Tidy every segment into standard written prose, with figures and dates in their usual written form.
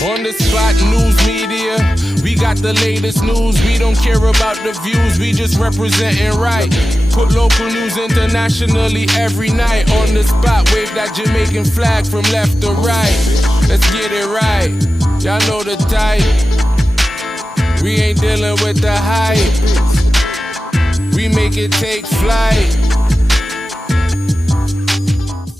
On the spot news media, we got the latest news. We don't care about the views, we just representing right. Put local news internationally every night. On the spot, wave that Jamaican flag from left to right. Let's get it right, y'all know the type. We ain't dealing with the hype. We make it take flight.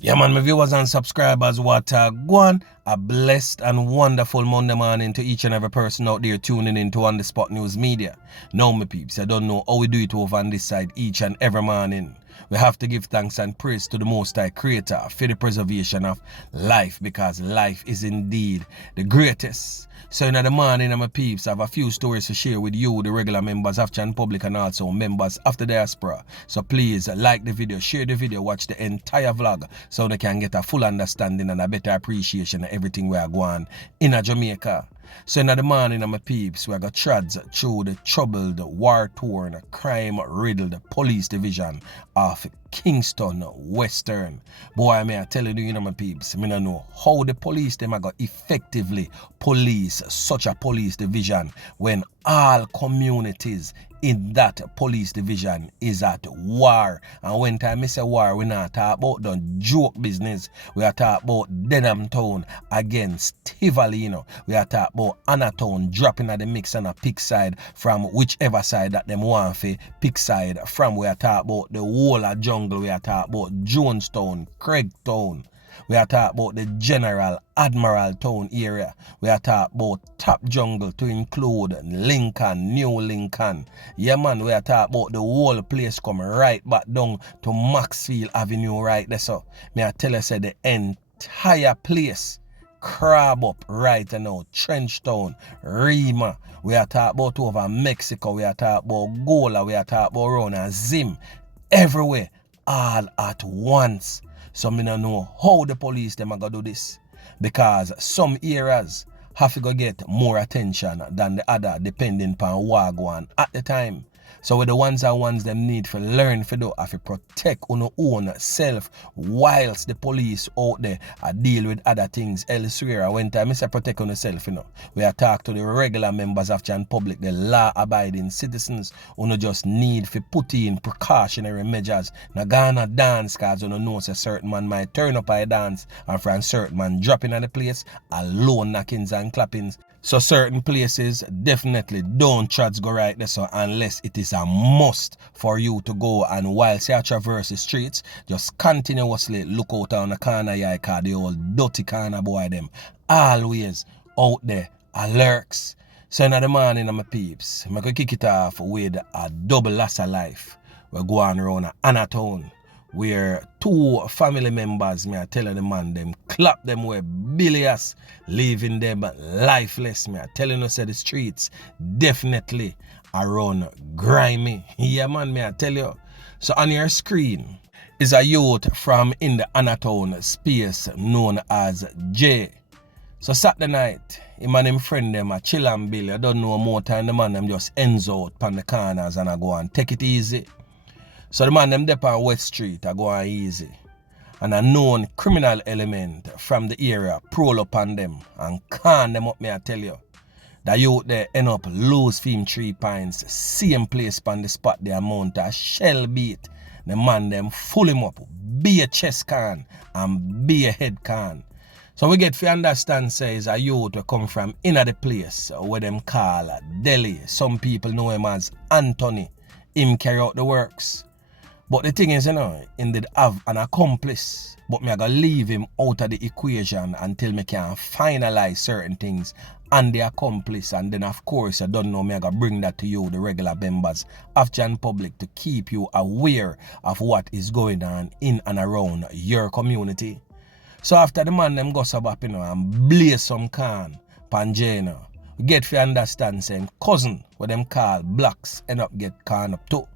Yeah, man, my viewers and subscribers, what go on. A blessed and wonderful Monday morning to each and every person out there tuning in to On The Spot News Media. Now, my peeps, I don't know how we do it over on this side each and every morning. We have to give thanks and praise to the Most High Creator for the preservation of life, because life is indeed the greatest. So in the morning, my peeps, I have a few stories to share with you, the regular members of Chan Public and also members of the diaspora. So please like the video, share the video, watch the entire vlog so they can get a full understanding and a better appreciation of everything we are going in Jamaica. So in the morning, my peeps, we got trads through the troubled, war-torn, crime-riddled police division of Kingston Western. Boy, may I tell you, my peeps, I don't know how the police them got effectively police such a police division when all communities in that police division is at war. And when time I say war, we not talk about the joke business. We are talking about Denham Town against Tivoli, you know. We are talking about Anatown dropping at the mix and a pick side from whichever side that them want for pick side from. We are talking about the whole of jungle. We are talking about Jonestown, Craigtown. We are talking about the General Admiral Town area. We are talking about Top Jungle to include Lincoln, New Lincoln. Yeah, man, we are talking about the whole place coming right back down to Maxfield Avenue right there. So, may I tell you, say the entire place crab up right now. Trenchtown, Rima. We are talking about over Mexico. We are talking about Gola. We are talking about around Zim. Everywhere, all at once. So I don't know how the police them are gonna do this, because some areas have to go get more attention than the other depending upon what go on at the time. So with the ones them need to learn to do have to protect on own self whilst the police out there deal with other things elsewhere. When time I say protect on yourself, you know, we are talk to the regular members of Chan Public, the law-abiding citizens who just need to put in precautionary measures. Now gonna dance cause you know a certain man might turn up a dance and for a certain man dropping at the place alone knockings and clappings. So certain places definitely don't trads go right there, so unless it is a must for you to go, and whilst you traverse the streets, just continuously look out on the corner yeah, cause the old dirty corner boy them always out there alerts. So in the morning my peeps, I'm gonna kick it off with a double loss of life. We're going around Anatown, where two family members, me I tell you the man, them clap them with bilious, leaving them lifeless. Me I telling you, say the streets definitely around grimy. Yeah man, me I tell you. So on your screen is a youth from in the Anatown space known as J. So Saturday night, him and him friend them a chill and bill. I don't know more time the man them just ends out on the corners and I go and take it easy. So the man them dep on West Street I go on easy. And a known criminal element from the area prowl upon them and can them up, me I tell you. The youth there end up lose him 3 pints, same place on the spot the amount of shell beat. The man them full him up, be a chest can and be a head can. So we get to understand says a youth will come from inner the place where them call Delhi. Some people know him as Anthony. Him carry out the works. But the thing is, you know, he did have an accomplice. But me I gotta leave him out of the equation until me can finalize certain things and the accomplice. And then of course I don't know, me I gotta bring that to you, the regular members of Chan Public, to keep you aware of what is going on in and around your community. So after the man them gossip up, you know, and blaze some can Panjana, we get to understand saying cousin what them call blacks end up get can up too.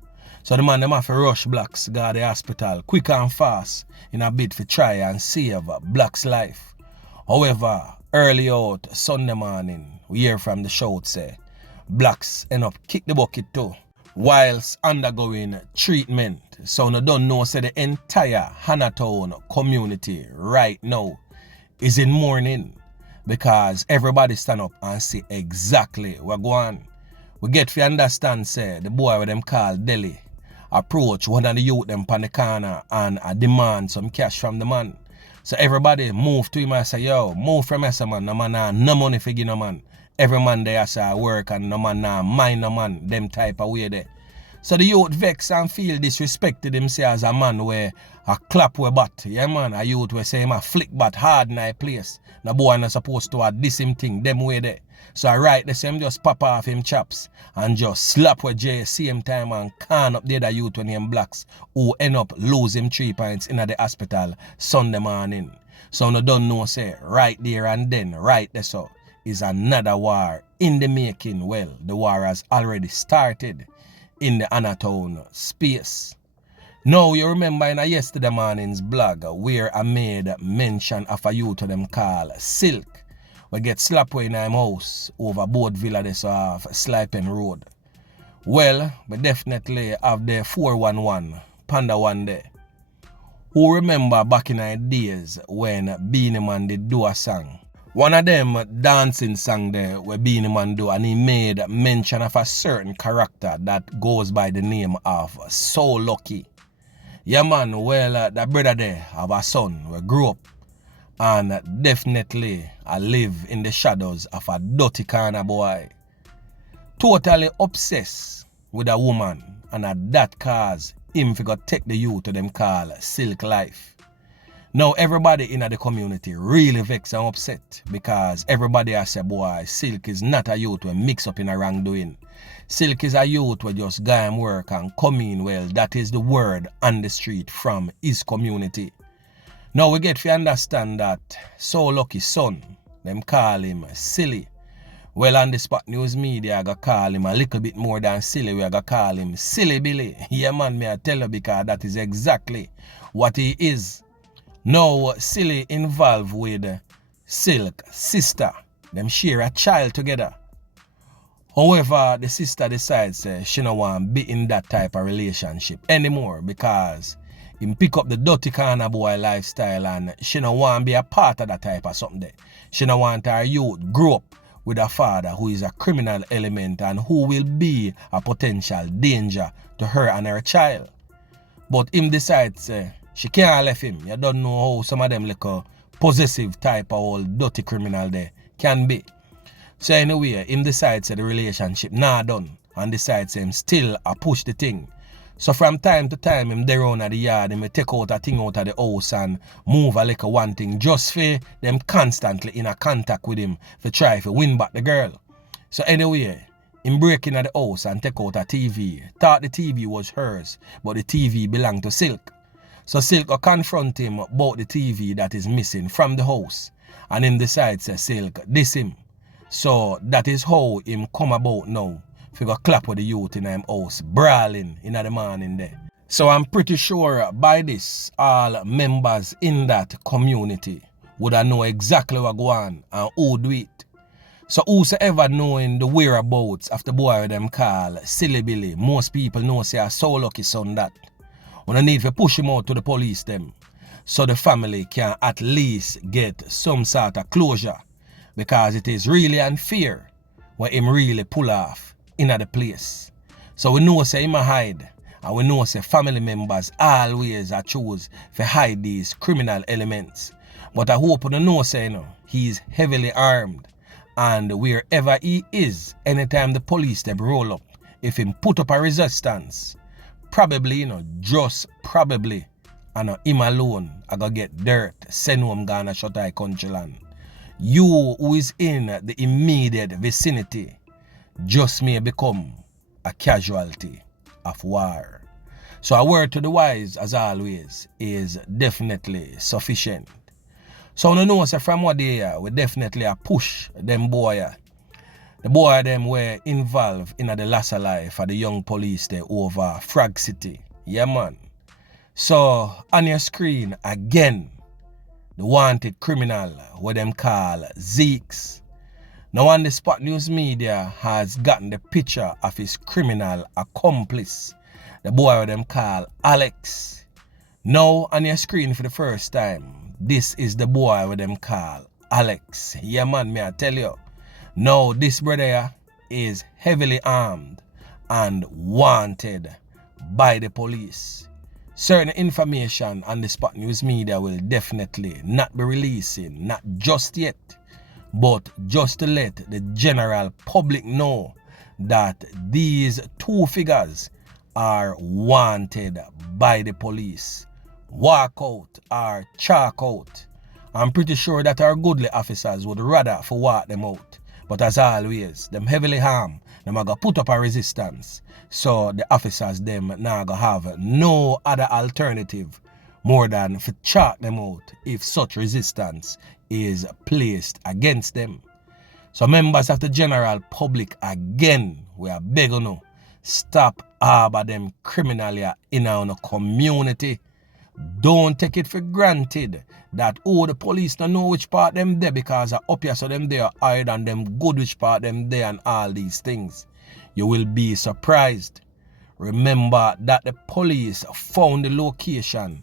So the man them have to rush blacks go to the hospital quick and fast in a bid to try and save blacks' life. However, early out Sunday morning, we hear from the shout say blacks end up kick the bucket too whilst undergoing treatment. So no don't know say the entire Anatown community right now is in mourning, because everybody stand up and see exactly what go on. We get to understand, say, the boy with them call Delhi approach one of the youth them on the corner and demand some cash from the man. So everybody move to him and say, yo, move from us, man. No man nah, no money for give no man. Every man there has to work and no man nah, mind no man. Them type of way there. So the youth vex and feel disrespected themselves as a man where a ClapWeh bat. Yeah man, a youth where say him a flick bat hard in a place. The boy not supposed to have this him thing, them way there. So I right the same just pop off him chops and just slap with Jay same time and can up the other youth when him blacks who end up losing 3 points in the hospital Sunday morning. So no don't know say right there and then, right there so is another war in the making. Well, the war has already started in the Anatown space. Now you remember in a yesterday morning's blog where I made mention of a youth to them called Silk. We get ClapWeh in him house over Boat Villa this off Slipen Road. Well, we definitely have the 411 Panda one day. Who remember back in the days when Beanie Man did do a song? One of them dancing song there where Beanie Man do, and he made mention of a certain character that goes by the name of So Lucky. Yeah man, well that brother there have a son who grew up and definitely I live in the shadows of a dirty corner boy. Totally obsessed with a woman, and at that cause him figure take the youth to them call Silk Life. Now everybody in the community really vexed and upset because everybody has said, boy, Silk is not a youth who mix up in a wrongdoing. Silk is a youth who just go and work and come in. Well, that is the word on the street from his community. Now we get to understand that So Lucky son, them call him Silly. Well, on the Spot News Media, I go call him a little bit more than silly. We go call him Silly Billy. Yeah man, me I tell you, because that is exactly what he is. Now, Silly involved with Silk sister. Them share a child together. However, the sister decides she don't want to be in that type of relationship anymore because him pick up the dirty kind of boy lifestyle and she don't want to be a part of that type of something there. She don't want her youth grow up with a father who is a criminal element and who will be a potential danger to her and her child. But him decides she can't left him. You don't know how some of them little possessive type of old dirty criminal there can be. So anyway, him decides the relationship not done and decides him still a push the thing. So from time to time him there around at the yard, him take out a thing out of the house and move a little one thing just for them constantly in a contact with him to try to win back the girl. So anyway, him break in at the house and take out a TV. Thought the TV was hers, but the TV belonged to Silk. So Silk will confront him about the TV that is missing from the house. And him decides to Silk diss him. So that is how him come about now. Figure clap with the youth in him house, brawling in the morning there. So I'm pretty sure by this, all members in that community would have know exactly what go on and who do it. So whosoever knowing the whereabouts of the boy with them call Silly Billy, most people know say a So Lucky son that. We need to push him out to the police them so the family can at least get some sort of closure, because it is really unfair when him really pull off in the place. So we know say him a hide, and we know say family members always choose to hide these criminal elements. But I hope you know say he is heavily armed, and wherever he is, anytime the police them roll up, if him put up a resistance, probably, just probably, and him alone, I go get dirt, send home Ghana shut eye country land. You who is in the immediate vicinity just may become a casualty of war. So a word to the wise, as always, is definitely sufficient. So you know, say from what day, we definitely a push them boy. The boy them were involved in the loss of life of the young police there over Frog City. Yeah man. So on your screen again, the wanted criminal what them call Zeeks. Now on the Spot News Media has gotten the picture of his criminal accomplice, the boy what them call Alex. Now on your screen for the first time, this is the boy what them call Alex. Yeah man, me I tell you. Now this brother is heavily armed and wanted by the police. Certain information on the Spot News Media will definitely not be releasing, not just yet, but just to let the general public know that these two figures are wanted by the police. Walk out or chalk out. I'm pretty sure that our goodly officers would rather for walk them out. But as always, them heavily harmed, them are going to put up a resistance. So the officers them now going to have no other alternative more than to chalk them out if such resistance is placed against them. So members of the general public, again, we are begging you, stop harbor them criminally in our community. Don't take it for granted that the police don't know which part them there because up here so them there higher than them good which part them there and all these things. You will be surprised. Remember that the police found the location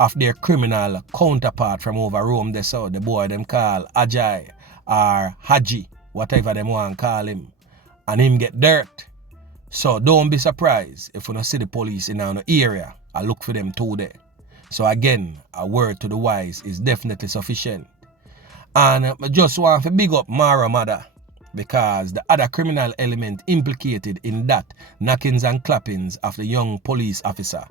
of their criminal counterpart from over Rome. They saw the boy them call Ajay or Haji, whatever them want to call him, and him get dirt. So don't be surprised if you don't see the police in our area. I look for them too there. So again, a word to the wise is definitely sufficient. And I just want to big up Mara Mother, because the other criminal element implicated in that knockings and clappings of the young police officer.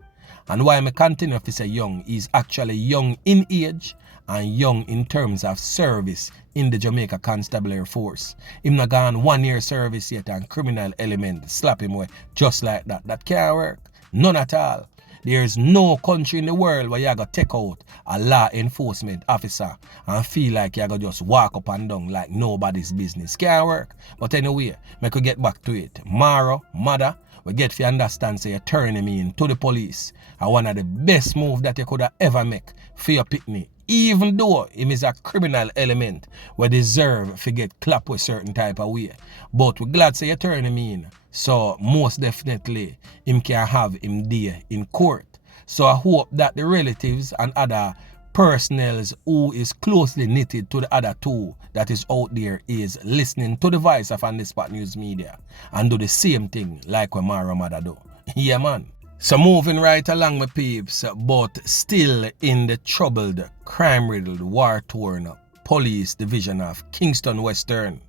And why I continue to say young, is actually young in age and young in terms of service in the Jamaica Constabulary Force. Him not gone 1 year service yet and criminal element slap him away just like that. That can't work. None at all. There's no country in the world where you gotta take out a law enforcement officer and feel like you gotta just walk up and down like nobody's business. Can't work. But anyway, I could get back to it. Mother, we get to understand say you turn him in to the police. And one of the best moves that you could have ever make for your picnic. Even though him is a criminal element, we deserve to get clapped with certain type of way. But we're glad say you turn him in. So most definitely him can have him there in court. So I hope that the relatives and other personnels who is closely knitted to the other two that is out there is listening to the voice of On The Spot News Media and do the same thing like what Mara Mother do. Yeah man. So moving right along my peeps, but still in the troubled, crime-riddled, war-torn police division of Kingston Western.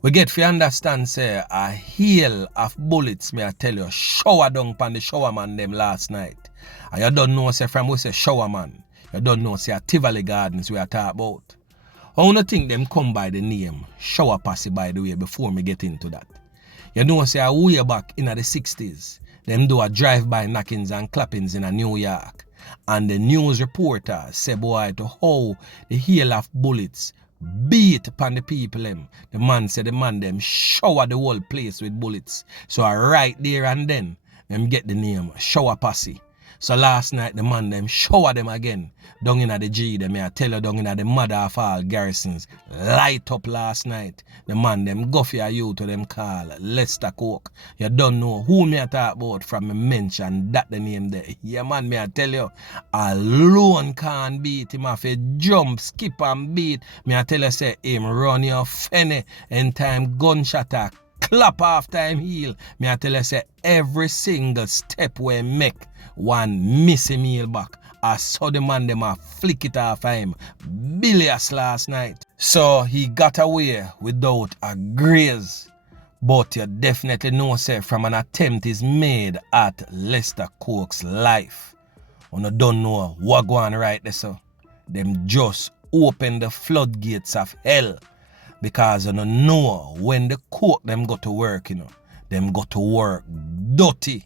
We get to understand say a hail of bullets, may I tell you, shower down upon the showerman them last night. And you don't know say from we say showerman, you don't know say a Tivoli Gardens we are talking about. I don't think them come by the name shower passy by the way before me get into that. You know say a way back in the 60s, them do a drive-by knockings and clappings in New York. And the news reporter say boy to how the hail of bullets beat upon the people them. The man said the man them shower the whole place with bullets. So right there and then, them get the name Shower Posse. So last night the man them shower them again. Down in the G, them I tell you down in the mother of all garrisons. Light up last night. The man them go for you to them call Lester Coke. You don't know who me I talk about from me mention that the name there. Yeah man, me I tell you, alone can't beat him off a jump, skip and beat. Me I tell you say him run your fenny in time gunshot attack. Clap half time heel. Me I tell you say every single step we make one missing meal back. I saw the man them a flick it off him bilious last night. So he got away without a graze. But you definitely know say from an attempt is made at Lester Coke's life. You don't know what going right there so. Them just open the floodgates of hell. Because you don't know when the coke them go to work, them go to work dirty.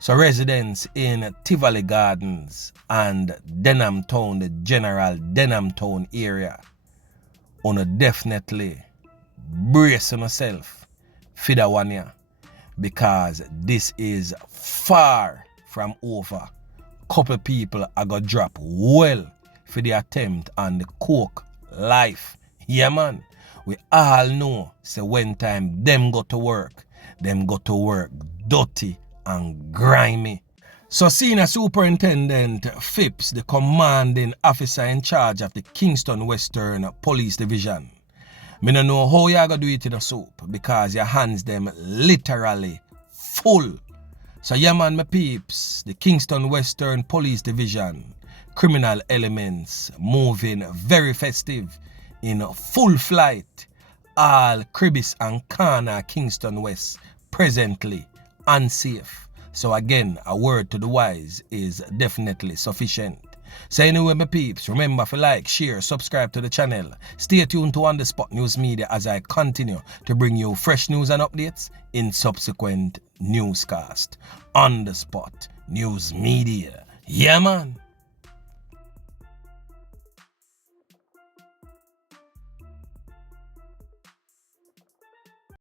So residents in Tivoli Gardens and Denham Town, the general Denham Town area, definitely brace yourself for that one year. Because this is far from over. Couple people are going to drop well for the attempt on the coke life. Yeah man. We all know, say when time them go to work dirty and grimy. So Senior Superintendent Phipps, the commanding officer in charge of the Kingston Western Police Division. Me no know how you gonna do it in a soup because your hands them literally full. So yeah man, my peeps, the Kingston Western Police Division, criminal elements moving very festive in full flight. All Cribis and Corner Kingston West presently unsafe. So again, a word to the wise is definitely sufficient. So anyway, my peeps, remember to like, share, subscribe to the channel. Stay tuned to On The Spot News Media as I continue to bring you fresh news and updates in subsequent newscast. On The Spot News Media. Yeah, man.